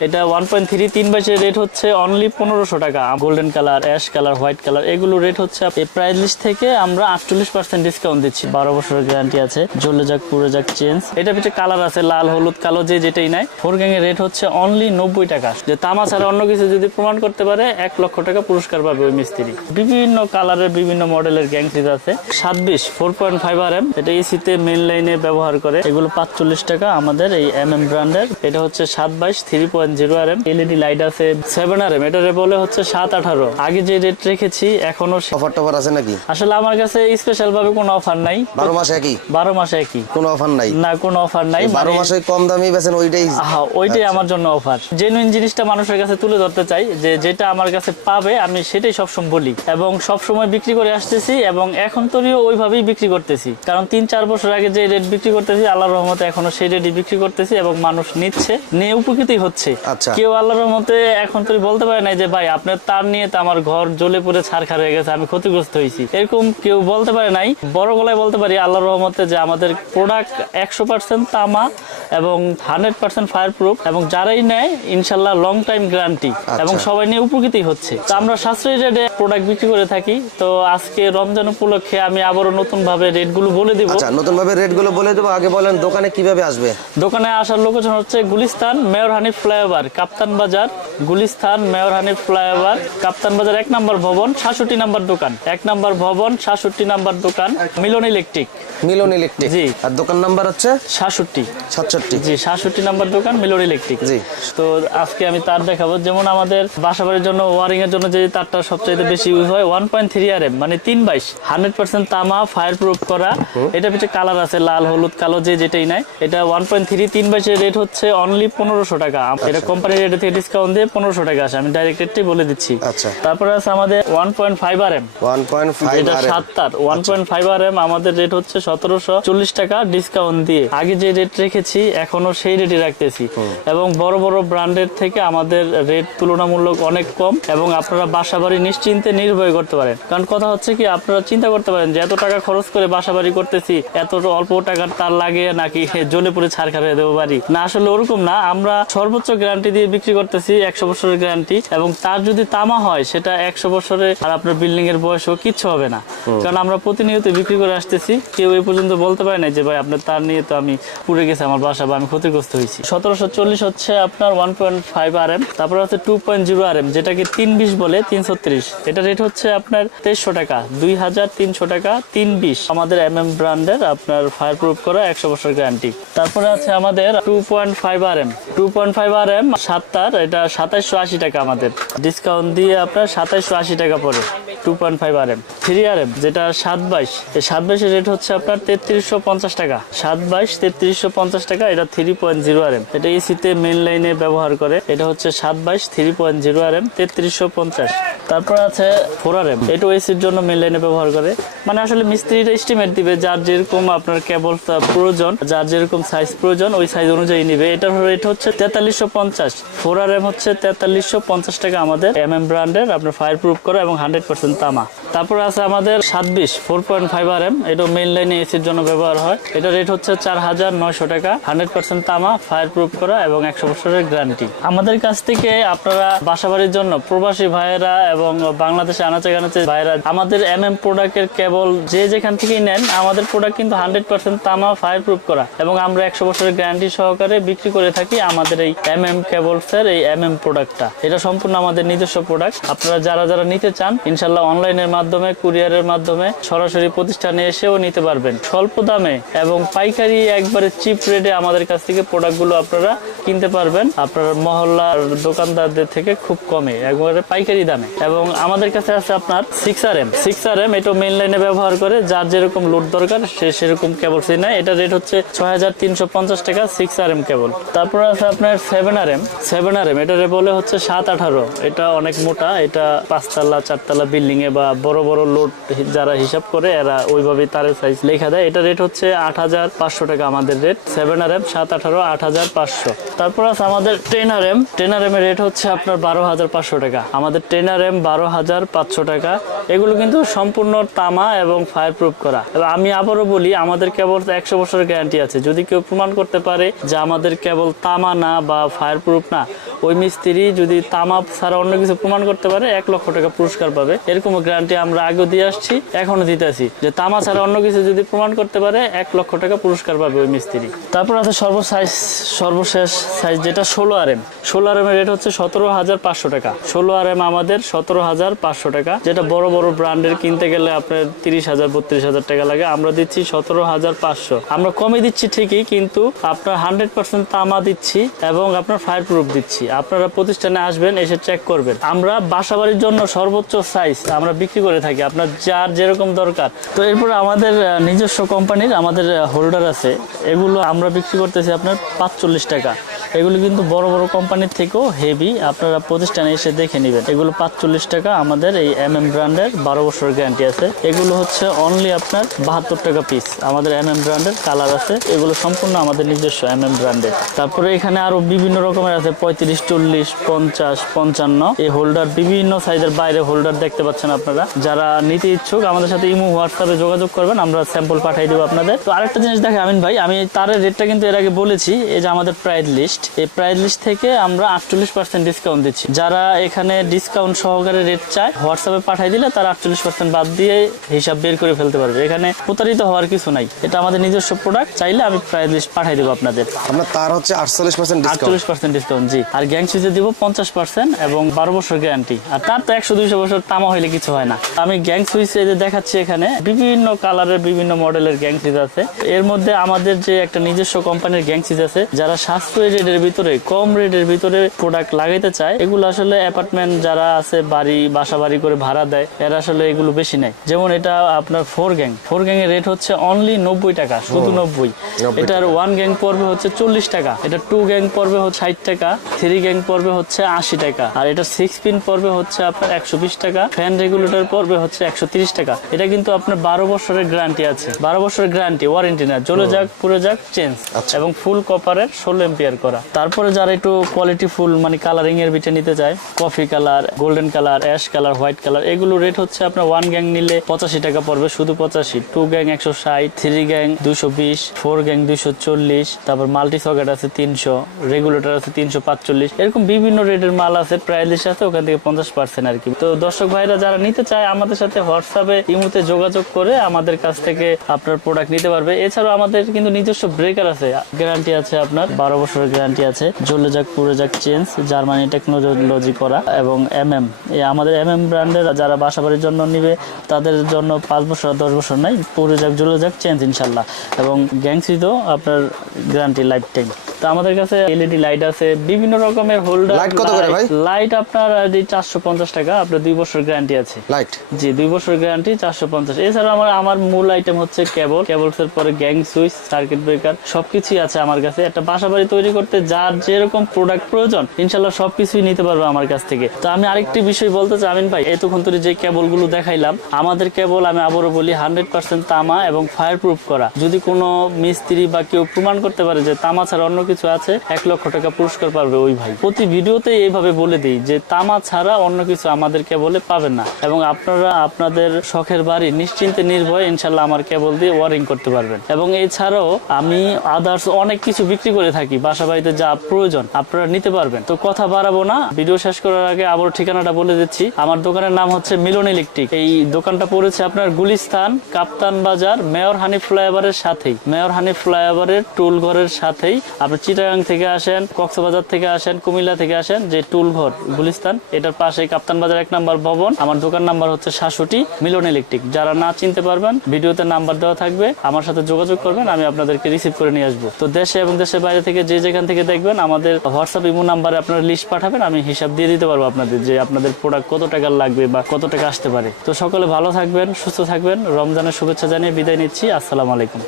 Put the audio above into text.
এটা one point three তিন বাইশের রেট হচ্ছে অনলি পনেরোশো টাকা। Golden colour ash colour white colour এগুলো রেট হচ্ছে প্রাইস লিস্ট থেকে আমরা আটচল্লিশ পার্সেন্ট ডিসকাউন্ট দিচ্ছি। বারো বছরের গ্যারান্টি আছে। জ্বলে যাক, পুরো যাক চেঞ্জ এটা পিছিয়ে কালার আছে, লাল, হলুদ, কালো, যে যেটাই নাই। ফোর গ্যাং এর রেট হচ্ছে অনলি নব্বই টাকা। যে তামা ছাড়া অন্য কিছু যদি প্রমাণ করতে পারে, এক লক্ষ টাকা পুরস্কার পাবে ওই মিস্ত্রি। বিভিন্ন কালারের বিভিন্ন মডেলের গ্যাং আছে। ছাব্বিশ four point five R M এটা এসিতে মেন লাইনে ব্যবহার করে। এগুলো পাঁচচল্লিশ টাকা আমাদের এই এম এম ব্র্যান্ডের এটা হচ্ছে সাত বাইশ three point zero R M LED light আছে সেভেন আর এম এটা বলে হচ্ছে সাত আঠারো। আগে যে রেট রেখেছি এখনও অফার টফার আছে নাকি? আসলে আমার কাছে স্পেশাল ভাবে কোনো অফার নাই। বারো মাস একই? বারো মাসে একই। কোনো অফার নাই? না কোনো অফার নাই বারো মানে- মাসে কম দামি বেছেন ওইটাই হ্যাঁ ওইটাই আমার জন্য অফার জেনুইন জিনিসটা মানুষের কাছে তুলে ধরতে চাই যে যেটা আমার কাছে পাবে আমি সেটাই সবসময় বলি। এবং সবসময় বিক্রি করে আসতেছি এবং এখন তরিও ওইভাবেই বিক্রি করতেছি। কারণ তিন চার বছর আগে যে রেট বিক্রি করতেছি আল্লাহর রহমতে এখনও সেই রেটই বিক্রি করতেছি এবং মানুষ নিচ্ছে নিয়ে উপকৃতই হচ্ছে। আচ্ছা। কেউ আল্লাহর রহমতে এখন তুই বলতে পারে না যে, ভাই, আপনার তার নিয়ে তো আমার ঘর জ্বলে পুড়ে ছাড়খার হয়ে গেছে, আমি ক্ষতিগ্রস্ত হয়েছি। এরকম কেউ বলতে পারে নাই। বড় গলায় বলতে পারি আল্লাহর রহমতে যে, আমাদের প্রোডাক্ট একশো পার্সেন্ট তামা এবং হান্ড্রেড পার্সেন্ট ফায়ার প্রুফ এবং যারাই নেয় ইনশাল্লাহ লং টাইম গ্যারান্টি এবং সবাই নিয়ে উপকৃতই হচ্ছে। তো আমরা সাশ্রয়ী রেটে প্রোডাক্ট বিক্রি করে থাকি। তো আজকে রমজান উপলক্ষে আমি আবারও নতুন ভাবে রেটগুলো বলে দিব। আচ্ছা নতুন ভাবে রেটগুলো বলে দেবো। আগে বলেন দোকানে কীভাবে আসবে? দোকানে আসার লোকেশন হচ্ছে Gulistan mayor Hanif flyover Kaptan Bazar Gulistan mayor Hanif flyover Kaptan Bazar এক নম্বর ভবন সাতষট্টি নম্বর দোকান। এক নম্বর ভবন সাতষট্টি নম্বর দোকান মিলন ইলেকট্রিক। মিলন ইলেকট্রিক। জি। আর দোকান নাম্বার হচ্ছে? সাতষট্টি। সাতষট্টি। জি সাতষট্টি নাম্বার দোকান মিলন ইলেকট্রিক। জি। তো আজকে আমি তার দেখাবো। যেমন আমাদের বাসাবাড়ির জন্য ওয়ারিং এর জন্য যে তারটা সবচেয়ে বেশি ইউজ হয় one point three R M মানে তিন বাইশ। হান্ড্রেড পার্সেন্ট তামা ফায়ার প্রুফ করা এটা পিছিয়ে কালার আছে লাল হলুদ কালো যে যেটাই নাই। এটা ওয়ান পয়েন্ট থ্রি তিন বাইশের রেট হচ্ছে অনলি পনেরোশো টাকা। এটা কোম্পানির রেট থেকে ডিসকাউন্ট দিয়ে পনেরোশো টাকা আসে। আমি ডাইরেক্ট রেটটাই বলে দিচ্ছি। আচ্ছা। তারপরে আছে আমাদের one point five R M one point five এটা সাত তার one point five R M আমাদের রেট হচ্ছে সতেরোশো চল্লিশ টাকা ডিসকাউন্ট দিয়ে। আগে যে রেট রেখেছি এখনও সেই রেটই রাখতেছি। এবং বড় বড় ব্র্যান্ডের থেকে আমাদের রেট তুলনামূলক অনেক কম এবং আপনারা বাসা বাড়ি নিশ্চিন্তে নির্ভয় করতে পারেন। কারণ কথা হচ্ছে কি আপনারা চিন্তা করতে পারেন যে এত টাকা খরচ করে বাসা বাড়ি করতেছি এত অল্প টাকার তার লাগে নাকি জ্বলে পুড়ে ছাড় খাবে দেবো বাড়ি? না আসলে ওরকম না। আমরা সর্বোচ্চ গ্যারান্টি দিয়ে বিক্রি করতেছি একশো বছরের গ্যারান্টি এবং তার যদি তামা হয় সেটা একশো বছরে আর আপনার বিল্ডিং এর বয়সও কিচ্ছু হবে না। কারণ আমরা প্রতিনিয়ত বিক্রি করে আসতেছি। কেউ এই পর্যন্ত বলতে পারে না যে ভাই আপনার তার নিয়ে তো আমি পুড়ে গেছে আমার বাসা বা আমি ক্ষতিগ্রস্ত হয়েছি। সতেরোশো চল্লিশ হচ্ছে আপনার one point five R M তারপর হচ্ছে two point zero R M যেটাকে তিন বিশ বলে তিনশো ত্রিশ। এটা রেট হচ্ছে আপনার তেইশশো টাকা, দুই হাজার তিনশো টাকা, তিন বিশ। আমাদের এম এম ব্র্যান্ডের আপনার ফায়ার প্রুফ করা, একশো বছর গ্যারান্টি তারপরে আছে আমাদের two point five R M two point five R M সাতটার এটা সাতাইশশো আশি টাকা আমাদের। ডিসকাউন্ট দিয়ে আপনার সাতাইশশো আশি টাকা পড়ে। Two point five R M three R M যেটা সাত বাইশ। সাত বাইশের রেট হচ্ছে আপনার তেত্রিশশো পঞ্চাশ টাকা। সাত বাইশ, তেত্রিশশো পঞ্চাশ টাকা, এটা three point zero R M এটা এসিতে মেন লাইনে ব্যবহার করে, এটা হচ্ছে সাত বাইশ three point zero R M তেত্রিশশো পঞ্চাশ। তারপর আছে ফোর আর এম এটাও এসির জন্য মেন লাইনে ব্যবহার করে। মানে আসলে মিস্ত্রিটা এস্টিমেট দিবে যার যেরকম আপনার কেবল প্রয়োজন, যার যেরকম সাইজ প্রয়োজন, ওই সাইজ অনুযায়ী নিবে। এটার রেট হচ্ছে তেতাল্লিশশো পঞ্চাশ। ফোর আর এম হচ্ছে তেতাল্লিশশো পঞ্চাশ টাকা আমাদের এম এম ব্র্যান্ডের আপনার ফায়ার প্রুফ করা এবং হান্ড্রেড পার্সেন্ট তামা। তারপর আছে আমাদের ছাব্বিশ four point five R M এটা মেইন লাইনে এসির জন্য ব্যবহার হয়। এটা রেট হচ্ছে চার হাজার নয়শো টাকা। হান্ড্রেড পার্সেন্ট তামা ফায়ার প্রুফ করা এবং একশো বছরের গ্যারান্টি আমাদের কাছ থেকে আপনারা বাসাবাড়ির জন্য প্রবাসী ভাইয়েরা এবং বাংলাদেশে আনাচে গানাচে ভাইয়েরা, আমাদের এম এম প্রোডাক্টের কেবল যে যেখান থেকেই নেন, আমাদের প্রোডাক্ট কিন্তু হান্ড্রেড পার্সেন্ট তামা ফায়ার প্রুফ করা এবং আমরা একশো বছরের গ্যারান্টি সহকারে বিক্রি করে থাকি আমাদের এই এম এম কেবলসের এই এম এম প্রোডাক্টটা এটা সম্পূর্ণ আমাদের নিজস্ব প্রোডাক্ট আপনারা যারা যারা নিতে চান, ইনশাল্লাহ অনলাইনের মাধ্যমে, কুরিয়ারের মাধ্যমে সরাসরি প্রতিষ্ঠানে এসেও নিতে পারবেন। স্বল্প দামে এবং পাইকারি একবারে চিপ রেটে আমাদের কাছ থেকে প্রোডাক্টগুলো আপনারা কিনতে পারবেন। আপনার মহল্লার দোকানদারদের থেকে খুব কমে, একবারে পাইকারি দামে। এবং আমাদের কাছে আছে আপনার six R M six R M এটা মেন লাইনে ব্যবহার করে, যার যেরকম লোড দরকার, সে সেরকম কেবল সে নেয়। এটা রেট হচ্ছে ছয় হাজার তিনশো পঞ্চাশ টাকা সিক্স আর এম কেবল তারপর আছে আপনার seven R M seven R M এটা বলে হচ্ছে সাত আঠারো। এটা অনেক মোটা, এটা পাঁচতলা, চারতলা বিল্ডিং এ বা বড় বড় লোড যারা হিসাব করে, এরা ওইভাবেই তার সাইজ লেখা দেয়। এটা রেট হচ্ছে আট হাজার পাঁচশো টাকা আমাদের রেট সেভেন আর এম সাত আঠারো, আট হাজার পাঁচশো। তারপর আছে আমাদের ten R M ten R M এর রেট হচ্ছে আপনার বারো হাজার পাঁচশো টাকা। আমাদের টেন আর এম বারো হাজার পাঁচশো টাকা। এগুলো কিন্তু সম্পূর্ণ তামা এবং ফায়ার প্রুফ করা আমি আবারও বলি, আমাদের কেবল একশো বছরের গ্যারান্টি আছে। যদি কেউ প্রমাণ করতে পারে যে আমাদের কেবল তামা না বা ফায়ার প্রুফ না, ওই মিস্ত্রি যদি তামা ছাড়া অন্য কিছু প্রমাণ করতে পারে, এক লক্ষ টাকা পুরস্কার পাবে। এরকম গ্যারান্টি আমরা আগেও দিয়ে আসছি এখনও দিতেছি। যে তামা ছাড়া অন্য কিছু যদি প্রমাণ করতে পারে, এক লক্ষ টাকা পুরস্কার পাবে ওই মিস্ত্রি। তারপর আছে সর্বসাইজ, সর্বশেষ সাইজ যেটা ষোলো আর এম ষোলো আর এম রেট হচ্ছে সতেরো হাজার পাঁচশো টাকা। ষোলো আর এম আমাদের সতেরো হাজার পাঁচশো টাকা, যেটা বড় বড় ব্র্যান্ডের কিনতে গেলে আপনার তিরিশ হাজার, বত্রিশ হাজার টাকা লাগে। আমরা দিচ্ছি সতেরো হাজার পাঁচশো। আমরা কমে দিচ্ছি ঠিকই, কিন্তু আপনার হান্ড্রেড পার্সেন্ট তামা দিচ্ছি এবং আপনার ফায়ার প্রুফ দিচ্ছি। আপনারা প্রতিষ্ঠানে আসবেন, এসে চেক করবেন। আমরা বাসাবাড়ির জন্য সর্বোচ্চ সাইজ আমরা বিক্রি করে থাকি, আপনার যার যেরকম দরকার। তো এরপর আমাদের নিজস্ব কোম্পানির আমাদের হোল্ডার আছে। এগুলো আমরা বিক্রি করতেছি আপনার পাঁচচল্লিশ টাকা। এগুলো কিন্তু বড় বড় কোম্পানির থেকেও হেভি আপনারা প্রতিষ্ঠানে এসে দেখে নেবেন। এগুলো পাঁচচল্লিশ টাকা আমাদের এই এম এম ব্র্যান্ডের বারো বছর গ্যারান্টি আছে। এগুলো হচ্ছে অনলি আপনার বাহাত্তর টাকা পিস আমাদের এম এম ব্র্যান্ডের কালার আছে। এগুলো সম্পূর্ণ আমাদের নিজস্ব এম এম ব্র্যান্ডের তারপরে এখানে আরও বিভিন্ন রকমের আছে। পঁয়ত্রিশ, চল্লিশ, পঞ্চাশ, পঞ্চান্ন। এই হোল্ডার বিভিন্ন সাইজের বাইরে হোল্ডার দেখতে পাচ্ছেন আপনারা। যারা নিতে ইচ্ছুক, আমাদের সাথে ইমো হোয়াটসঅ্যাপে যোগাযোগ করবেন। আমরা স্যাম্পল পাঠিয়ে দেবো আপনাদের। তো আরেকটা জিনিস দেখে আমিন ভাই, আমি তারের রেটটা কিন্তু এর আগে বলেছি। এই যে আমাদের প্রাইস লিস্ট এই প্রাইস লিস্ট থেকে আমরা আটচল্লিশ পার্সেন্ট ডিসকাউন্ট দিচ্ছি। যারা এখানে ডিসকাউন্ট সহকারে রেট চায় হোয়াটসঅ্যাপে পাঠিয়ে দিলে তারা আটচল্লিশ পার্সেন্ট বাদ দিয়ে হিসাব বের করে ফেলতে পারবে। এখানে প্রতারিত হওয়ার কিছু নাই। এটা আমাদের নিজস্ব প্রোডাক্ট চাইলে আমি প্রাইস লিস্ট পাঠিয়ে দেবো আপনাদের। আমরা তার হচ্ছে আটচল্লিশ পার্সেন্ট ডিসকাউন্ট আটচল্লিশ পার্সেন্ট ডিসকাউন্ট জি। আর গ্যাং সুইচে দিব পঞ্চাশ পার্সেন্ট এবং বারো বছর গ্যারান্টি আর তার তো একশো দুইশো বছর তামা হইলে কিছু হয় না। আমি গ্যাং সুইচ এই যে দেখাচ্ছি এখানে বিভিন্ন কালারের বিভিন্ন মডেলের গ্যাং সুইচ আছে। এর মধ্যে আমাদের যে একটা নিজস্ব কোম্পানির গ্যাং সুইচ আছে যারা সাশ্রয়ী রেটের ভিতরে কম রেটের ভিতরে প্রোডাক্ট লাগাইতে চায় এগুলো আসলে অ্যাপার্টমেন্ট যারা আছে বাড়ি বাসা বাড়ি করে ভাড়া দেয় এরা আসলে এগুলো বেশি নেয়। যেমন এটা আপনার ফোর গ্যাং ফোর গ্যাং এর রেট হচ্ছে অনলি নব্বই টাকা শুধু নব্বই। এটার ওয়ান গ্যাং পড়বে হচ্ছে চল্লিশ টাকা এটা টু গ্যাং পড়বে হচ্ছে ষাট টাকা থ্রি গ্যাং পড়বে হচ্ছে আশি টাকা আর এটা সিক্স পিন পর্বে হচ্ছে আপনার একশো বিশ টাকা ফ্যান রেগুলেটর পর্বে হচ্ছে একশো তিরিশ টাকা। এটা কিন্তু আপনার বারো বছরের গ্যারান্টি আছে বারো বছরের গ্যারান্টি ওয়ারেন্টি না জ্বলে যাক পুরো যাক চেঞ্জ আচ্ছা। এবং ফুল কপারের ষোলো এম্পিয়ার করা। তারপরে যারা একটু কোয়ালিটি ফুল মানে কালারিং এর বিটে নিতে চায় coffee colour golden colour ash colour white colour এগুলো রেট হচ্ছে আপনার ওয়ান গ্যাং নিলে পঁচাশি টাকা পড়বে, শুধু পঁচাশি। টু গ্যাং একশো ষাট থ্রি গ্যাং দুশো বিশ ফোর গ্যাং দুশো চল্লিশ, তারপর মাল্টি সকেট আছে তিনশো রেগুলেটর আছে তিনশো পাঁচচল্লিশ। এরকম বিভিন্ন রেটের মাল আছে প্রাইস লিস্ট আছে, ওখান থেকে পঞ্চাশ পার্সেন্ট আর কি। তো দর্শক ভাইরা, যারা নিতে চায়, আমাদের সাথে হোয়াটসঅ্যাপে ইমুতে যোগাযোগ করে আমাদের কাছ থেকে আপনার প্রোডাক্ট নিতে পারবে। এছাড়াও আমাদের কিন্তু নিজস্ব ব্রেকার আছে গ্যারান্টি আছে আপনার, বারো বছরের গ্যারান্টি আছে। জ্বলে যাক পুড়ে যাক চেঞ্জ জার্মানি টেকনোলজি করা এবং এম এম আমাদের এম এম ব্র্যান্ডের যারা বাসাবাড়ির জন্য নিবে, তাদের জন্য পাঁচ বছর, দশ বছর নাই পুড়ে যাক জ্বলে যাক চেঞ্জ ইনশাল্লাহ। এবং গ্যাংসিতেও আপনার গ্যারান্টি লাইফ টাইম তো আমাদের কাছে এলইডি লাইট আছে বিভিন্ন রকমের হোল্ডার Light কত করে ভাই? লাইট আপনার চারশো পঞ্চাশ টাকা আপনার দুই বছর গ্যারান্টি আছে। লাইট জি দুই বছর গ্যারান্টি চারশো পঞ্চাশ। এছাড়া আমার আমার মূল আইটেম হচ্ছে কেবল কেবলস এর পরে গ্যাং সুইচ সার্কিট ব্রেকার সবকিছুই আছে আমার কাছে। একটা বাসা বাড়ি তৈরি করতে যার যেরকম প্রোডাক্ট প্রয়োজন ইনশাল্লাহ সবকিছুই নিতে পারবে আমার কাছ থেকে। তো আমি আরেকটি বিষয় বলতে চাই আমিন ভাই এতক্ষণ ধরে যে কেবলগুলো দেখাইলাম আমাদের কেবল আমি আবারও বলি হান্ড্রেড পার্সেন্ট তামা এবং ফায়ার প্রুফ করা। যদি কোনো মিস্ত্রি বা কেউ প্রমাণ করতে পারে যে তামা ছাড়া অন্য কিছু আছে, এক লক্ষ টাকা পুরস্কার পাবে ওই ভাই। প্রতি ভিডিওতে এইভাবে বলে দিই যে, তামা ছাড়া অন্য কিছু আমাদের কেবলে পাবেন না। এবং আপনারা আপনাদের শখের বাড়ি নিশ্চিন্তে নির্ভয়ে ইনশাল্লাহ আমার কেবল দিয়ে ওয়ারিং করতে পারবেন। এবং এছাড়াও আমি আদার্স অনেক কিছু বিক্রি করে থাকি, বাসা বাড়িতে যা প্রয়োজন আপনারা নিতে পারবেন। তো কথা বাড়াবো না, ভিডিও শেষ করার আগে আবার ঠিকানাটা বলে দিচ্ছি। আমার দোকানের নাম হচ্ছে মিলন ইলেকট্রিক। এই দোকানটা পড়েছে আপনার গুলিস্তান, কাপ্তান বাজার, মেয়র হানি ফ্লাইওভারের সাথেই। মেয়র হানি ফ্লাইওভারের টুল ঘরের সাথেই আপনি চিটাগাং থেকে আসেন, কক্সবাজার থেকে আসেন, কুমিল্লা থেকে আসেন, যে টুল ঘর, গুলিস্তান, এটার পাশে কাপ্তান বাজার এক নম্বর ভবন, আমার দোকান নাম্বার হচ্ছে সাতষট্টি মিলন ইলেকট্রিক। যারা না চিনতে পারবেন, ভিডিওতে নাম্বার দেওয়া থাকবে, আমার সাথে যোগাযোগ করবেন, আমি আপনাদেরকে রিসিভ করে নিয়ে আসব। তো দেশে এবং দেশের বাইরে থেকে যে যেখান থেকে দেখবেন, আমাদের হোয়াটসঅ্যাপ ইমো নাম্বারে আপনারা লিস্ট পাঠাবেন, আমি হিসাব দিয়ে দিতে পারব আপনাদের যে আপনাদের প্রোডাক্ট কত টাকার লাগবে বা কত টাকা আসতে পারে। তো সকলে ভালো থাকবেন, সুস্থ থাকবেন, রমজানের শুভেচ্ছা জানিয়ে বিদায় নিচ্ছি, আসসালামু আলাইকুম।